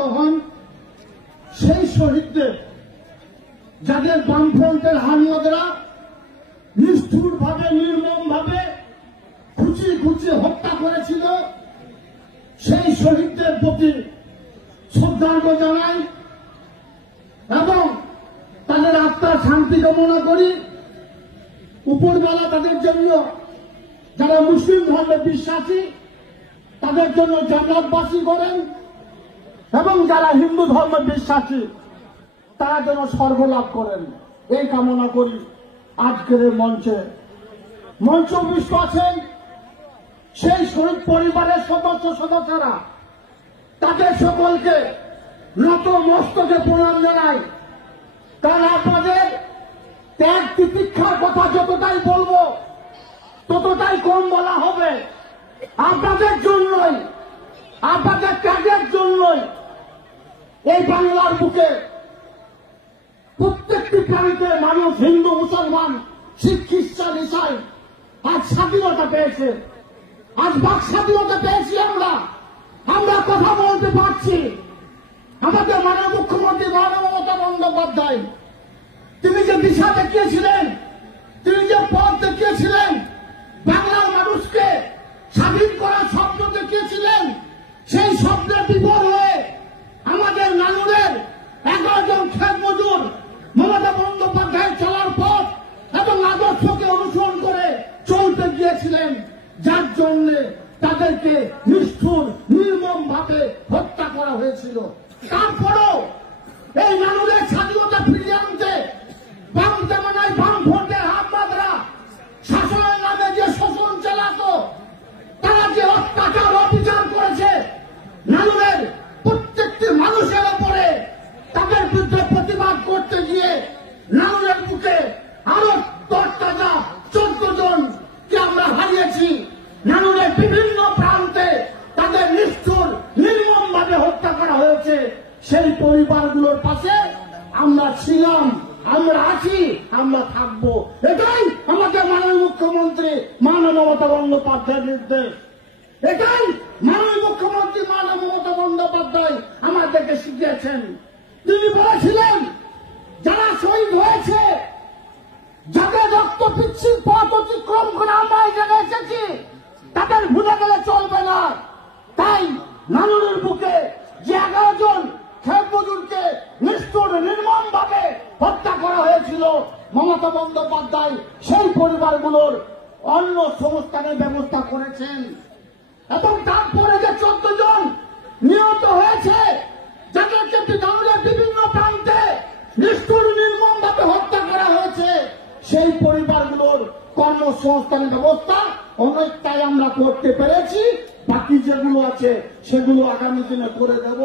হন সেই শহীদদের যাদের বামফ্রন্টের হানিয়তরা নিষ্ঠুর ভাবে নির্মম ভাবে খুঁচিয়ে খুঁচিয়ে হত্যা করেছিল, সেই শহীদদের প্রতি শ্রদ্ধার্ঘ্য জানাই এবং তাদের আত্মার শান্তি কামনা করি। উপরবেলা তাদের জন্য, যারা মুসলিম ধর্মে বিশ্বাসী তাদের জন্য জান্নাতবাসী করেন এবং যারা হিন্দু ধর্মে বিশ্বাসী তারা যেন স্বর্গ লাভ করেন, এই কামনা করি। আজকের এই মঞ্চে উপস্থিত আছেন সেই শহীদ পরিবারের সদস্যরা, তাদের সকলকে নত মস্তকে প্রণাম জানাই। কারণ আপনাদের ত্যাগ তিতিক্ষার কথা যতটাই বলবো ততটাই কম বলা হবে। আপনাদের জন্যই, আপনাদের ত্যাগের জন্যই এই বাংলার বুকে প্রত্যেকটি প্রান্তে মানুষ, হিন্দু মুসলমান শিখ খ্রিস্টান ইসাই আজ স্বাধীনতা পেয়েছে, আজ বাক স্বাধীনতা পেয়েছি। আমরা কথা বলতে পারছি। আমাদের মাননীয় মুখ্যমন্ত্রী মমতা বন্দ্যোপাধ্যায় তিনি যে দিশা দেখিয়েছিলেন, তিনি যে পথ দেখিয়েছিলেন, বাংলার মানুষকে স্বাধীন করার স্বপ্ন দেখিয়েছিলেন, সেই স্বপ্নের বিপর হয়ে আমাদের নানুরের 11 জন খেত মজুর মমতা বন্দ্যোপাধ্যায় চলার পথ এবং আদর্শকে অনুসরণ করে চলতে গিয়েছিলেন, যার জন্য তাদেরকে নিষ্ঠুর নির্মম ভাবে হত্যা করা হয়েছিল। তারপরও এই নানুরের স্বাধীনতা ফিরিয়ে আনতে বাম জামানায় বামফ্রন্টের হাতবাদরা শাসনের নামে যে শোষণ চালাতো, তারা যে অত্যাচার অবিচার করেছে, নানুরের প্রত্যেকটি মানুষের উপরে তাদের বিরুদ্ধে প্রতিবাদ করতে গিয়ে নানুরের বুকে আরো 14 জনকে আমরা হারিয়েছি। নানুরের বিভিন্ন প্রান্তে তাদের নিষ্ঠুর নির্মম ভাবে হত্যা করা হয়েছে। সেই পরিবারগুলোর পাশে আমরা ছিলাম, আমরা আছি, আমরা থাকবো। এটাই আমাদের মাননীয় মুখ্যমন্ত্রী মমতা বন্দ্যোপাধ্যায়ের নির্দেশ। এটাই মাননীয় মুখ্যমন্ত্রী মমতা বন্দ্যোপাধ্যায় আমাদেরকে শিখিয়েছেন। তিনি বলেছিলেন, যারা শহীদ হয়েছে, যাদের রক্ত পিচ্ছিল পথ অতিক্রম করে আমরা এখানে এসেছি, তাদের ভুলে গেলে চলবে না। তাই নানুরের বুকে যে 11 জন খেত মজুরকে নিষ্ঠুর নির্মম ভাবে হত্যা করা হয়েছিল, মমতা বন্দ্যোপাধ্যায় সেই পরিবারগুলোর অন্য সংস্থানের ব্যবস্থা করেছেন। এবং তারপরে যে 14 জন নিহত হয়েছে, যাদেরকে নানুরের বিভিন্ন প্রান্তে নিষ্ঠুর নির্মম ভাবে হত্যা করা হয়েছে, সেই পরিবারগুলোর কর্মসংস্থানের ব্যবস্থা অনেকটাই আমরা করতে পেরেছি। বাকি যেগুলো আছে সেগুলো আগামী দিনে করে দেব।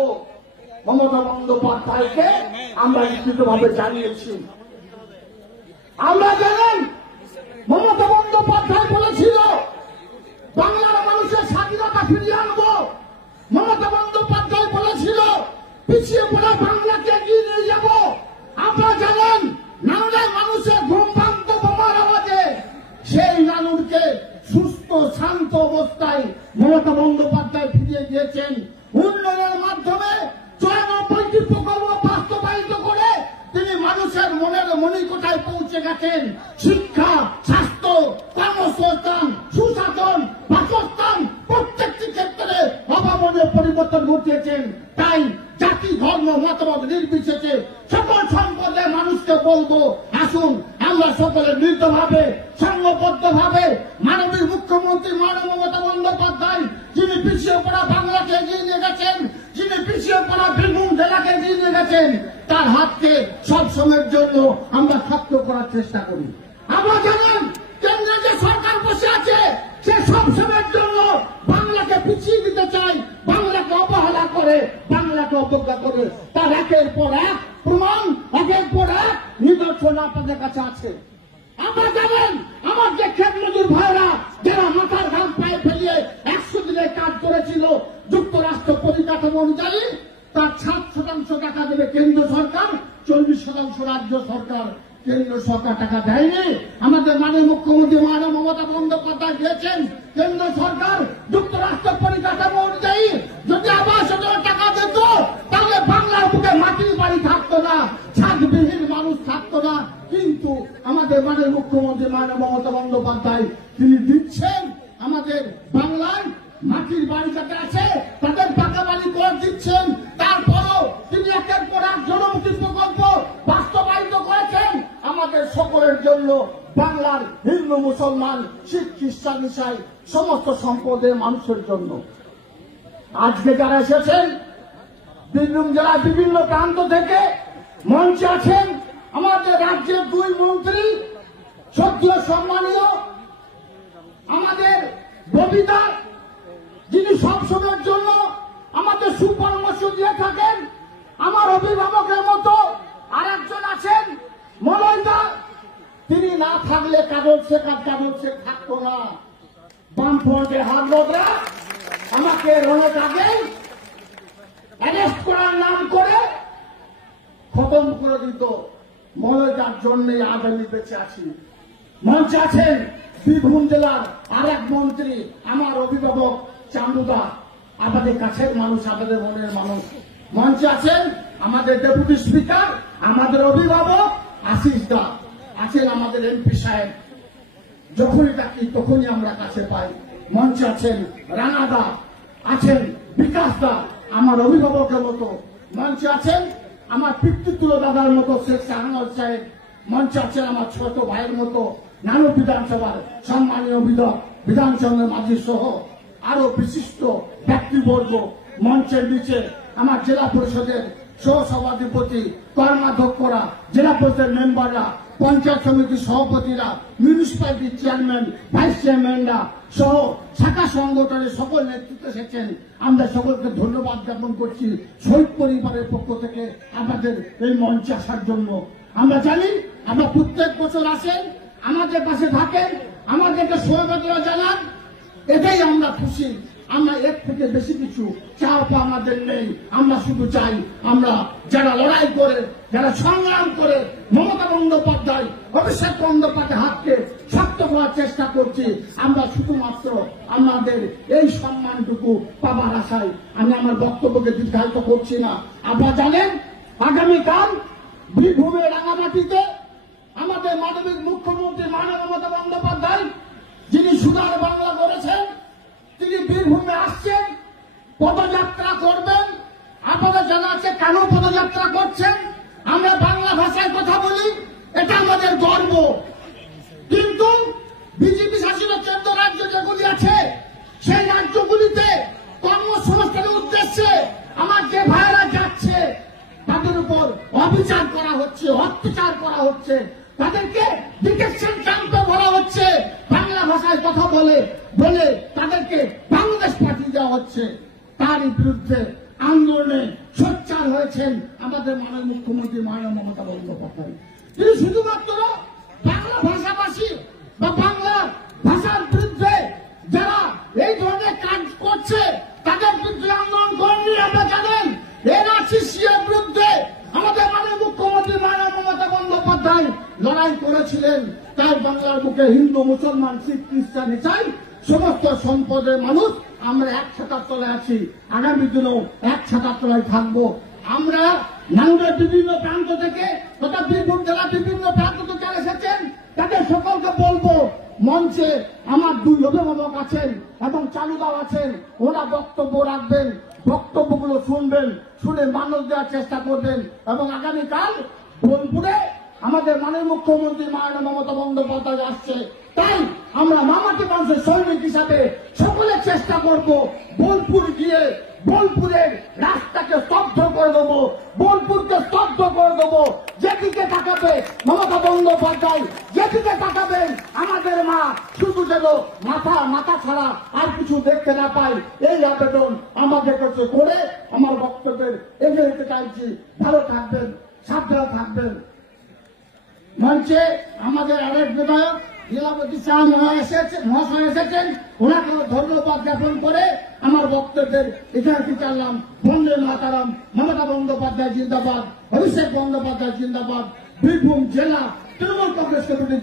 মমতা বন্দ্যোপাধ্যায়কে আমরা লিখিতভাবে জানিয়েছি। আমরা জানেন মমতা বন্দ্যোপাধ্যায় বলেছিল বাংলার মানুষের স্বাধীনতা ফিরিয়ে আনবো। মমতা বন্দ্যোপাধ্যায় বলেছিল পিছিয়ে পড়া বাংলাকে এগিয়ে নিয়ে যাব। আপনারা জানেন নানুরের মানুষের ঘুমপান্ত বোমার আওয়াজে সেই নানুরকে সুস্থ শান্ত অবস্থায় মমতা বন্দ্যোপাধ্যায় ফিরিয়ে দিয়েছেন। উন্নয়নের মাধ্যমে 94টি প্রকল্প বাস্তবায়িত করে তিনি মানুষের মনের মণিকোঠায় পৌঁছে গেছেন। শিক্ষা, স্বাস্থ্য, কর্মসংস্থান, সুশাসন, বাসস্থান প্রত্যেকটি ক্ষেত্রে অভাবনীয় পরিবর্তন ঘটিয়েছেন। তাই জাতি ধর্ম মতামত নির্বিশেষে সকল সম্প্রদায়ের মানুষকে বলবো, আসুন আমরা সকলে মিলিতভাবে সংঘবদ্ধভাবে মাননীয় মুখ্যমন্ত্রী মমতা বন্দ্যোপাধ্যায়, যিনি পিছিয়ে পড়া বাংলাকে এগিয়ে নিয়ে গেছেন, যিনি পিছিয়ে পড়া বীরভূম জেলাকে এগিয়ে নিয়ে গেছেন, তার হাতকে সবসময়ের জন্য আমরা শক্ত করার চেষ্টা করি। আমরা জানেন কেন্দ্রে যে সরকার বসে আছে, সে সবসময়ের জন্য বাংলাকে পিছিয়ে দিতে চায়, বাংলাকে অবহেলা করে, বাংলাকে অবজ্ঞা করে। তার একের পর এক প্রমাণ, একের পর এক নিদর্শন আপনাদের কাছে আছে। আমরা জানেন আমার যে খেত মজুর ভাইরা যারা মাথার ঘাম পায়ে ফেলিয়ে 100 দিনের কাজ করেছিল, যুক্তরাষ্ট্র পরিকাঠামো অনুযায়ী তার 60% টাকা দেবে কেন্দ্র সরকার, 40% রাজ্য সরকার। কেন্দ্র সরকার টাকা দেয়নি। আমাদের মাননীয় মুখ্যমন্ত্রী মমতা বন্দ্যোপাধ্যায় দিয়েছেন। কেন্দ্র সরকার যুক্তরাষ্ট্র পরিকাঠামো অনুযায়ী যদি আবাস টাকা দিত, তাহলে ছাদবিহীন মানুষ থাকতো না। কিন্তু আমাদের মাননীয় মুখ্যমন্ত্রী মাননীয় মমতা বন্দ্যোপাধ্যায় তিনি দিচ্ছেন আমাদের বাংলায় মাটির বাড়ি যাতে আছে তাদের পাকা বাড়ি করে দিচ্ছেন। তারপরও তিনি একের পর এক জনমুখী প্রকল্প বাস্তবায়িত করেছেন আমাদের সকলের জন্য, বাংলার হিন্দু মুসলমান শিখ খ্রিস্টান ইসাই সমস্ত সম্প্রদায়ের মানুষের জন্য। আজকে যারা এসেছেন বীরভূম জেলার বিভিন্ন প্রান্ত থেকে মঞ্চে আছেন আমাদের রাজ্যের 2 মন্ত্রী, সদ্য সম্মানীয় আমাদের ববিতা, যিনি সবসময়ের জন্য আমাদের সুপরামর্শ দিয়ে থাকেন। আমার অভিভাবকের মতো আরেকজন আছেন মলয়দা, তিনি না থাকলে কাগজ শেখ থাকতো না। বামফ্রন্টের হারলোকরা আমাকে অনেক আগে অ্যারেস্ট করার নাম করে খতম করে দিত। মলয়দার জন্যে আজ আমি বেঁচে আছি। মঞ্চে আছেন বীরভূম জেলার আরেক মন্ত্রী আমার অভিভাবক চান্দুদা, আমাদের কাছের মানুষ, আমাদের মনের মানুষ। মঞ্চে আছেন আমাদের ডেপুটি স্পিকার, আমাদের অভিভাবক আশিস দা, আছেন আমাদের এমপি সাহেব, যখনই ডাকি তখনই আমরা কাছে পাই। মঞ্চে আছেন রানা দা, আছেন বিকাশ দা আমার অভিভাবকের মতো। মঞ্চে আছেন আমার পিতৃত্ব দাদার মতো শেখ শাহনওয়াজ সাহেব। মঞ্চে আছেন আমার ছোট ভাইয়ের মতো নানু বিধানসভার সম্মানীয় বিধানচন্দ্র মাঝি সহ আরো বিশিষ্ট ব্যক্তিবর্গ। মঞ্চের নিচে আমার জেলা পরিষদের সহসভাধিপতি, কর্মাধ্যক্ষরা, জেলা পরিষদের মেম্বাররা, পঞ্চায়েত সমিতির সভাপতিরা, মিউনিসিপ্যালিটি চেয়ারম্যান, ভাইস চেয়ারম্যানরা সহ শাখা সংগঠনের সকল নেতৃত্ব এসেছেন। আমরা সকলকে ধন্যবাদ জ্ঞাপন করছি শহীদ পরিবারের পক্ষ থেকে আমাদের এই মঞ্চে আসার জন্য। আমরা জানি আমরা প্রত্যেক বছর আসেন, আমাদের পাশে থাকেন, আমাদেরকে সহযোগিতা জানান, এটাই আমরা খুশি। আমরা এর থেকে বেশি কিছু চাওয়া আমাদের নেই। আমরা শুধু চাই আমরা যারা লড়াই করে, যারা সংগ্রাম করে মমতা বন্দ্যোপাধ্যায়, অভিষেক বন্দ্যোপাধ্যায় হাতকে শক্ত করার চেষ্টা করছি, আমরা শুধুমাত্র আমাদের এই সম্মানটুকু পাবার আশায় আমি আমার বক্তব্যকে দীর্ঘায়িত করছি না। আপনারা জানেন আগামীকাল বীরভূমের রাঙামাটিতে আমাদের মাননীয় মুখ্যমন্ত্রী মাননীয় মমতা বন্দ্যোপাধ্যায়, যিনি সুধার বাংলা করেছেন, তিনি বীরভূমে আসছেন, পদযাত্রা করবেন। আপনাদের জানা আছে কেন পদযাত্রা করছেন? আমরা বাংলা ভাষায় কথা বলি, এটা আমাদের গর্ব। কিন্তু বিজেপি শাসিত 14 রাজ্য যেগুলি আছে, সেই রাজ্যগুলিতে কর্মসংস্থানের উদ্দেশ্যে আমার যে ভাইয়েরা যাচ্ছে তাদের উপর অবিচার করা হচ্ছে, অত্যাচার করা হচ্ছে, তাদেরকে ডিটেকশন ক্যাম্পে ভরা হচ্ছে, বাংলা ভাষায় কথা বলে তাদেরকে বাংলাদেশ পাঠিয়ে দেওয়া হচ্ছে। তারই বিরুদ্ধে আন্দোলনে সোচ্চার হয়েছেন আমাদের মাননীয় মুখ্যমন্ত্রী মাননীয় মমতা বন্দ্যোপাধ্যায়। তিনি শুধুমাত্র বাংলা ভাষাভাষী বা বাংলা ভাষার বিরুদ্ধে যারা এই ধরনের কাজ করছে তাদের বিরুদ্ধে আন্দোলন করেননি। আমরা জানেন এনআরসির বিরুদ্ধে আমাদের মাননীয় মুখ্যমন্ত্রী মাননীয় মমতা বন্দ্যোপাধ্যায় লড়াই করেছিলেন। তাই বাংলার বুকে হিন্দু মুসলমান শিখ খ্রিস্টান ইসাই সমস্ত সম্প্রদায়ের মানুষ আমরা এক ছাতার তলায় আছি, আগামী দিনেও এক ছাতার তলায় থাকবো। আমরা নানুরের বিভিন্ন প্রান্ত থেকে তথা বীরভূম জেলার বিভিন্ন প্রান্ত থেকে এসেছেন, তাদের সকলকে বলবো মঞ্চে আমার 2 অভিভাবক আছেন এবং চালুদাও আছেন, ওরা বক্তব্য রাখবেন, বক্তব্যগুলো শুনবেন, শুনে মানুষ দেওয়ার চেষ্টা করবেন। এবং আগামীকাল বোলপুরে আমাদের মাননীয় মুখ্যমন্ত্রী মাননীয় মমতা বন্দ্যোপাধ্যায় আসছে, তাই আমরা মামাটি মানুষের সৈনিক হিসাবে সকলে চেষ্টা করব বোলপুর গিয়ে বোলপুরের রাস্তাকে স্তব্ধ করে দেবো, বোলপুরকে স্তব্ধ করে দেবো। যেদিকে তাকাবে মমতা বন্দ্যোপাধ্যায়, যেদিকে তাকাবেন আমাদের মা, শুধু যেন মাথা ছাড়া আর কিছু দেখতে না পাই, এই আবেদন আমাদের কাছে করে আমার বক্তব্যের এগিয়ে যেতে চাইছি। ভালো থাকবেন, সাবধানে থাকবেন। মঞ্চে আমাদের আরেক বিধায়ক লীলাবতী শাহ মহাশয় এসেছেন, ওনাকে ধন্যবাদ জ্ঞাপন করে আমার বক্তব্যের এখানে চাললাম। বন্দে মাতারাম, মমতা বন্দ্যোপাধ্যায় জিন্দাবাদ, অভিষেক বন্দ্যোপাধ্যায় জিন্দাবাদ, বীরভূম জেলা তৃণমূল কংগ্রেস কমিটি